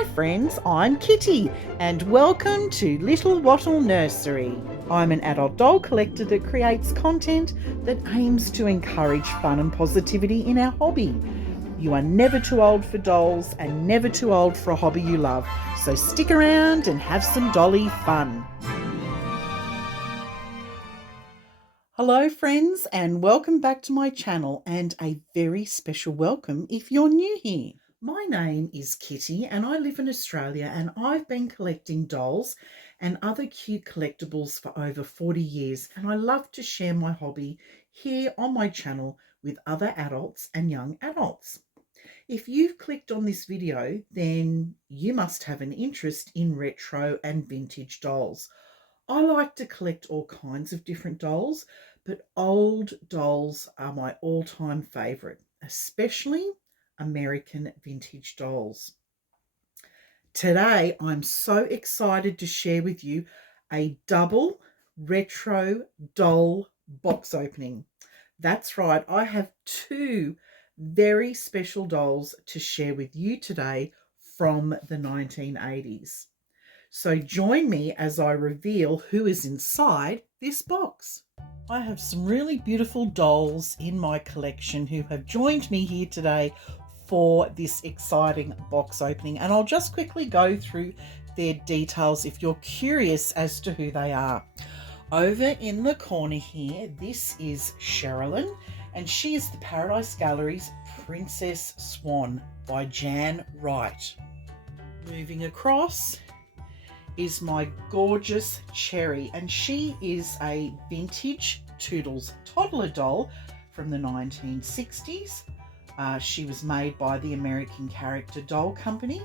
Hi friends, I'm Kitty and welcome to Little Wattle Nursery. I'm an adult doll collector that creates content that aims to encourage fun and positivity in our hobby. You are never too old for dolls and never too old for a hobby you love, so stick around and have some dolly fun. Hello friends and welcome back to my channel, and a very special welcome if you're new here. My name is Kitty and I live in Australia, and I've been collecting dolls and other cute collectibles for over 40 years, and I love to share my hobby here on my channel with other adults and young adults. If you've clicked on this video, then you must have an interest in retro and vintage dolls. I like to collect all kinds of different dolls, but old dolls are my all-time favourite, especially American vintage dolls. Today, I'm so excited to share with you a double retro doll box opening. That's right, I have two very special dolls to share with you today from the 1980s. So join me as I reveal who is inside this box. I have some really beautiful dolls in my collection who have joined me here today for this exciting box opening, and I'll just quickly go through their details if you're curious as to who they are. Over in the corner here, this is Sherilyn, and she is the Paradise Gallery's Princess Swan by Jan Wright. Moving across is my gorgeous Cherry, and she is a vintage Toodles toddler doll from the 1960s. She was made by the American Character Doll Company,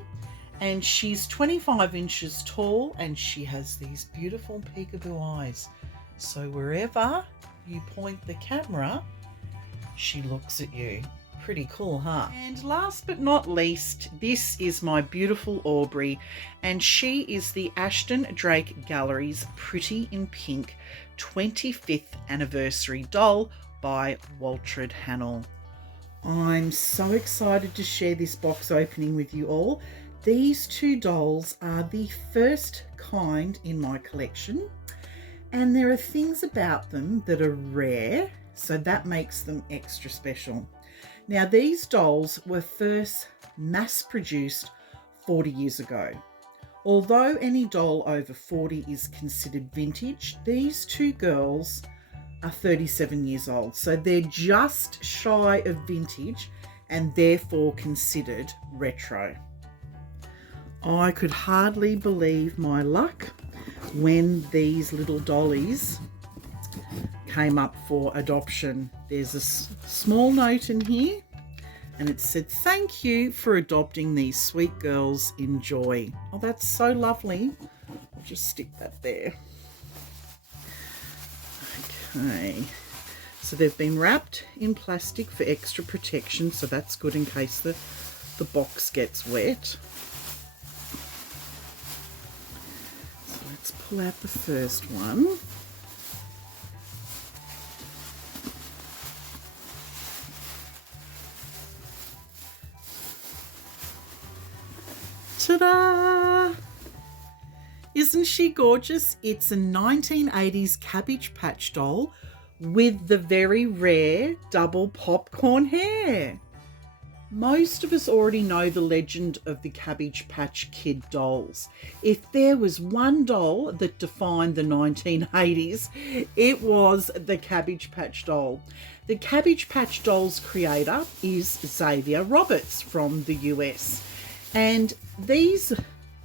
and she's 25 inches tall, and she has these beautiful peekaboo eyes. So wherever you point the camera, she looks at you. Pretty cool, huh? And last but not least, this is my beautiful Aubrey, and she is the Ashton Drake Gallery's Pretty in Pink 25th anniversary doll by Waltred Hannell. I'm so excited to share this box opening with you all. These two dolls are the first kind in my collection, and there are things about them that are rare, so that makes them extra special. Now, these dolls were first mass-produced 40 years ago. Although any doll over 40 is considered vintage, these two girls are 37 years old, so they're just shy of vintage and therefore considered retro. I could hardly believe my luck when these little dollies came up for adoption. There's a small note in here, and it said, "Thank you for adopting these sweet girls. Enjoy." Oh, that's so lovely. I'll just stick that there. Okay, so they've been wrapped in plastic for extra protection, so that's good in case the box gets wet. So let's pull out the first one. Ta-da! Isn't she gorgeous? It's a 1980s Cabbage Patch doll with the very rare double popcorn hair. Most of us already know the legend of the Cabbage Patch Kid dolls. If there was one doll that defined the 1980s, it was the Cabbage Patch doll. The Cabbage Patch doll's creator is Xavier Roberts from the US. And these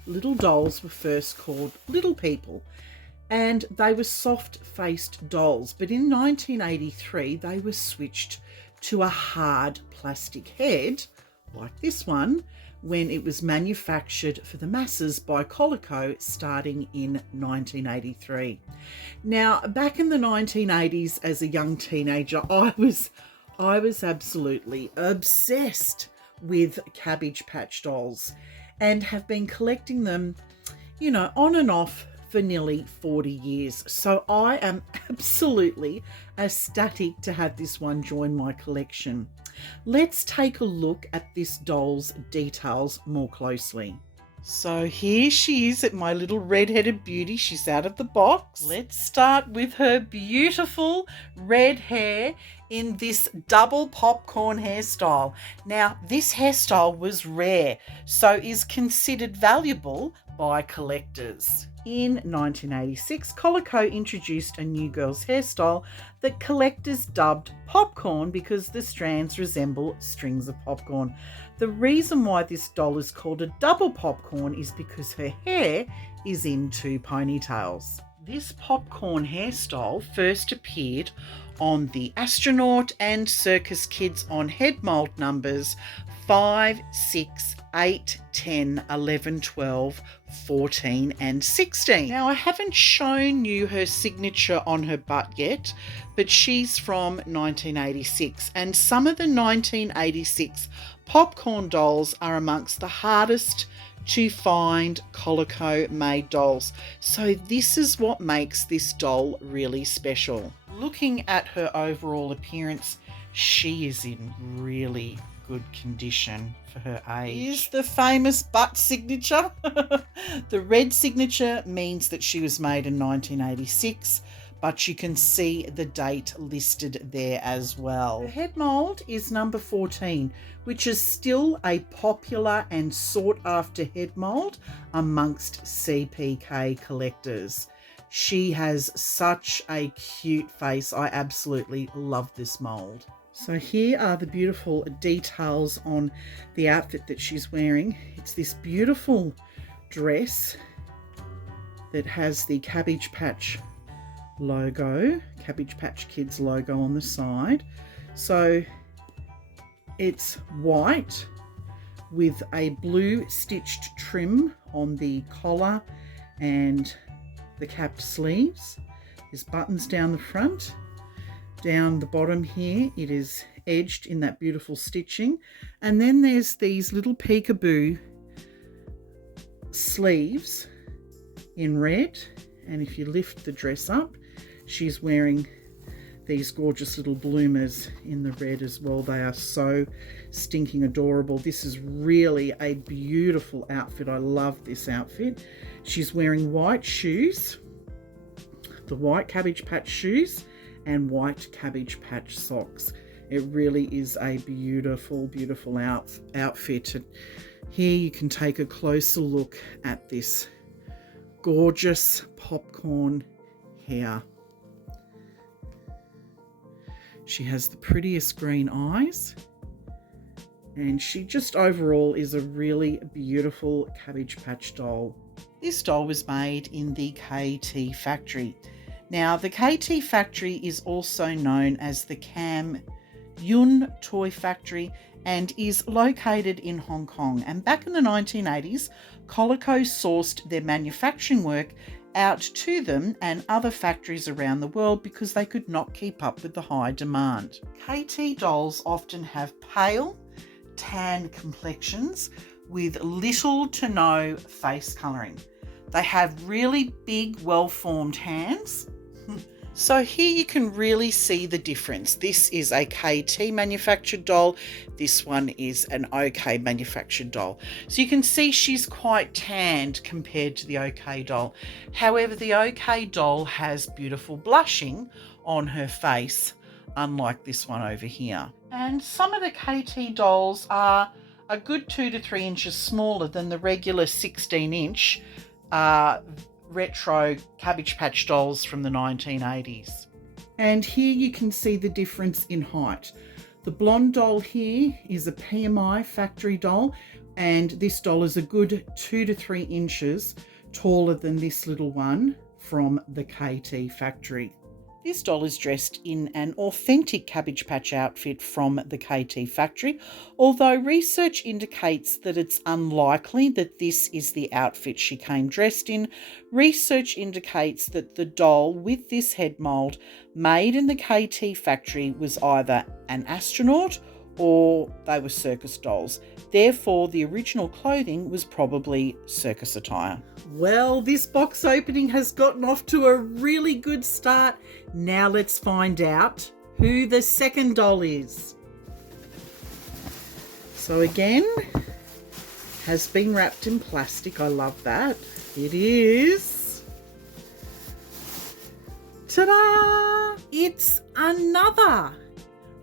little dolls were first called Little People, and they were soft-faced dolls. But in 1983, they were switched to a hard plastic head, like this one, when it was manufactured for the masses by Colico starting in 1983. Now, back in the 1980s, as a young teenager, I was absolutely obsessed with Cabbage Patch dolls, and have been collecting them, you know, on and off for nearly 40 years. So I am absolutely ecstatic to have this one join my collection. Let's take a look at this doll's details more closely. So here she is at my little red-headed beauty. She's out of the box. Let's start with her beautiful red hair in this double popcorn hairstyle. Now, this hairstyle was rare, so is considered valuable by collectors. In 1986, Colico introduced a new girl's hairstyle that collectors dubbed popcorn because the strands resemble strings of popcorn. The reason why this doll is called a double popcorn is because her hair is in two ponytails. This popcorn hairstyle first appeared on the Astronaut and Circus Kids on head mould numbers 5, 6, 8, 10, 11, 12, 14 and 16. Now, I haven't shown you her signature on her butt yet, but she's from 1986, and some of the 1986 popcorn dolls are amongst the hardest to find Colico made dolls. So this is what makes this doll really special. Looking at her overall appearance, she is in really good condition for her age. Here's the famous butt signature. The red signature means that she was made in 1986, but you can see the date listed there as well. Her head mould is number 14, which is still a popular and sought after head mould amongst CPK collectors. She has such a cute face. I absolutely love this mould. So here are the beautiful details on the outfit that she's wearing. It's this beautiful dress that has the Cabbage Patch logo, Cabbage Patch Kids logo on the side. So it's white with a blue stitched trim on the collar and the capped sleeves. There's buttons down the front. Down the bottom here, it is edged in that beautiful stitching. And then there's these little peekaboo sleeves in red. And if you lift the dress up, she's wearing these gorgeous little bloomers in the red as well. They are so stinking adorable. This is really a beautiful outfit. I love this outfit. She's wearing white shoes, the white Cabbage Patch shoes, and white Cabbage Patch socks. It really is a beautiful, beautiful outfit. And here you can take a closer look at this gorgeous popcorn hair. She has the prettiest green eyes, and she just overall is a really beautiful Cabbage Patch doll. This doll was made in the KT factory. Now, the KT factory is also known as the Cam Yun Toy Factory and is located in Hong Kong. And back in the 1980s, Colico sourced their manufacturing work out to them and other factories around the world because they could not keep up with the high demand. KT dolls often have pale, tan complexions with little to no face colouring. They have really big, well-formed hands. So here you can really see the difference. This is a KT manufactured doll. This one is an OK manufactured doll. So you can see she's quite tanned compared to the OK doll. However, the OK doll has beautiful blushing on her face, unlike this one over here. And some of the KT dolls are a good 2 to 3 inches smaller than the regular 16-inch retro Cabbage Patch dolls from the 1980s. And here you can see the difference in height. The blonde doll here is a PMI factory doll, and this doll is a good 2 to 3 inches taller than this little one from the KT factory. This doll is dressed in an authentic Cabbage Patch outfit from the KT factory, although research indicates that it's unlikely that this is the outfit she came dressed in. Research indicates that the doll with this head mould made in the KT factory was either an astronaut or they were circus dolls. Therefore, the original clothing was probably circus attire. Well, this box opening has gotten off to a really good start. Now let's find out who the second doll is. So again, has been wrapped in plastic. I love that. It is, ta-da! It's another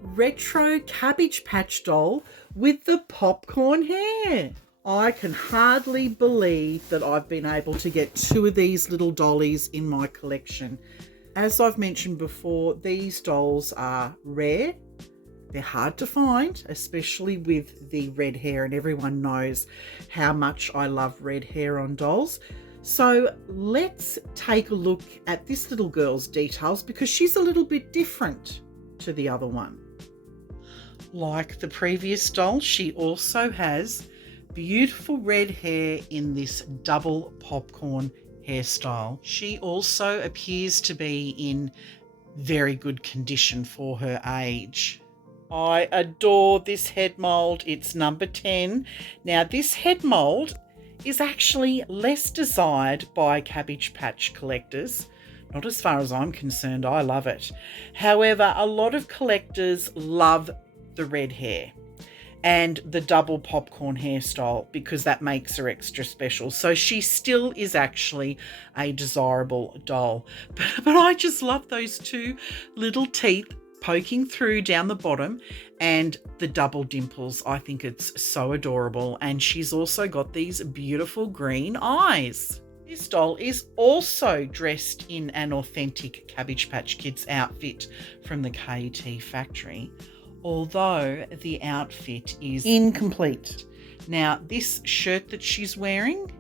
retro Cabbage Patch doll with the popcorn hair. I can hardly believe that I've been able to get two of these little dollies in my collection. As I've mentioned before, these dolls are rare. They're hard to find, especially with the red hair, and everyone knows how much I love red hair on dolls. So let's take a look at this little girl's details because she's a little bit different to the other one. Like the previous doll, she also has beautiful red hair in this double popcorn hairstyle. She also appears to be in very good condition for her age. I adore this head mould. It's number 10. Now this head mould is actually less desired by Cabbage Patch collectors. Not as far as I'm concerned, I love it. However, a lot of collectors love the red hair and the double popcorn hairstyle because that makes her extra special. So she still is actually a desirable doll. But I just love those two little teeth poking through down the bottom and the double dimples. I think it's so adorable. And she's also got these beautiful green eyes. This doll is also dressed in an authentic Cabbage Patch Kids outfit from the KT factory, although the outfit is incomplete. Now, this shirt that she's wearing,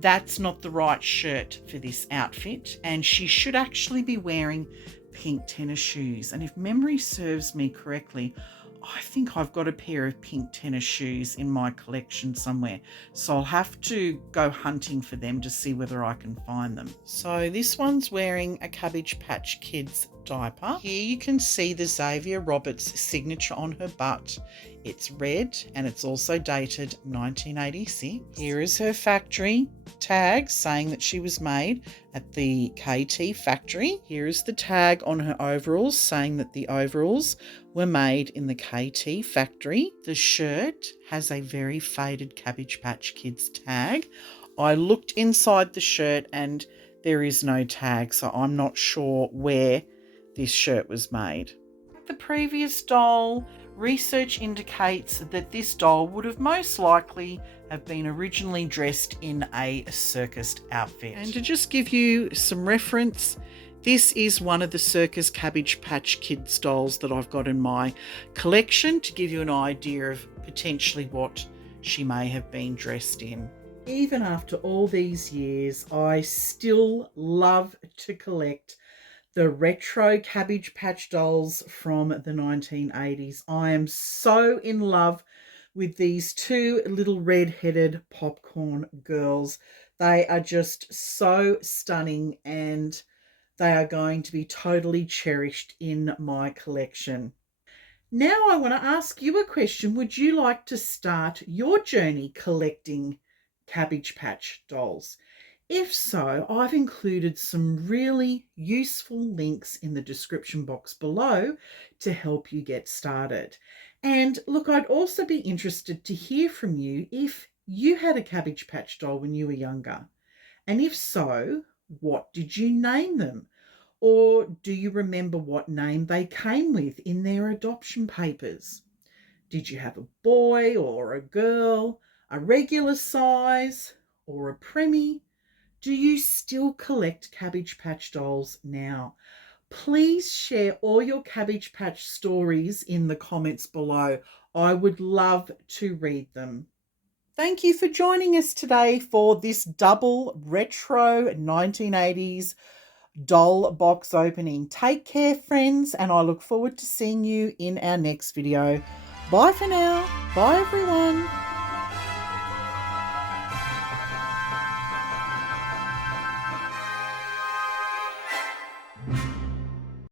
that's not the right shirt for this outfit, and she should actually be wearing pink tennis shoes. And if memory serves me correctly, I think I've got a pair of pink tennis shoes in my collection somewhere. So I'll have to go hunting for them to see whether I can find them. So this one's wearing a Cabbage Patch Kids diaper. Here you can see the Xavier Roberts signature on her butt. It's red and it's also dated 1986. Here is her factory tag saying that she was made at the KT factory. Here is the tag on her overalls saying that the overalls were made in the KT factory. The shirt has a very faded Cabbage Patch Kids tag. I looked inside the shirt and there is no tag, so I'm not sure where this shirt was made. The previous doll, research indicates that this doll would have most likely have been originally dressed in a circus outfit. And to just give you some reference, this is one of the circus Cabbage Patch Kids dolls that I've got in my collection to give you an idea of potentially what she may have been dressed in. Even after all these years, I still love to collect the retro Cabbage Patch dolls from the 1980s. I am so in love with these two little red-headed popcorn girls. They are just so stunning and they are going to be totally cherished in my collection. Now I want to ask you a question. Would you like to start your journey collecting Cabbage Patch dolls? If so, I've included some really useful links in the description box below to help you get started. And look, I'd also be interested to hear from you if you had a Cabbage Patch doll when you were younger. And if so, what did you name them? Or do you remember what name they came with in their adoption papers? Did you have a boy or a girl, a regular size or a preemie? Do you still collect Cabbage Patch dolls now? Please share all your Cabbage Patch stories in the comments below. I would love to read them. Thank you for joining us today for this double retro 1980s doll box opening. Take care, friends, and I look forward to seeing you in our next video. Bye for now. Bye, everyone.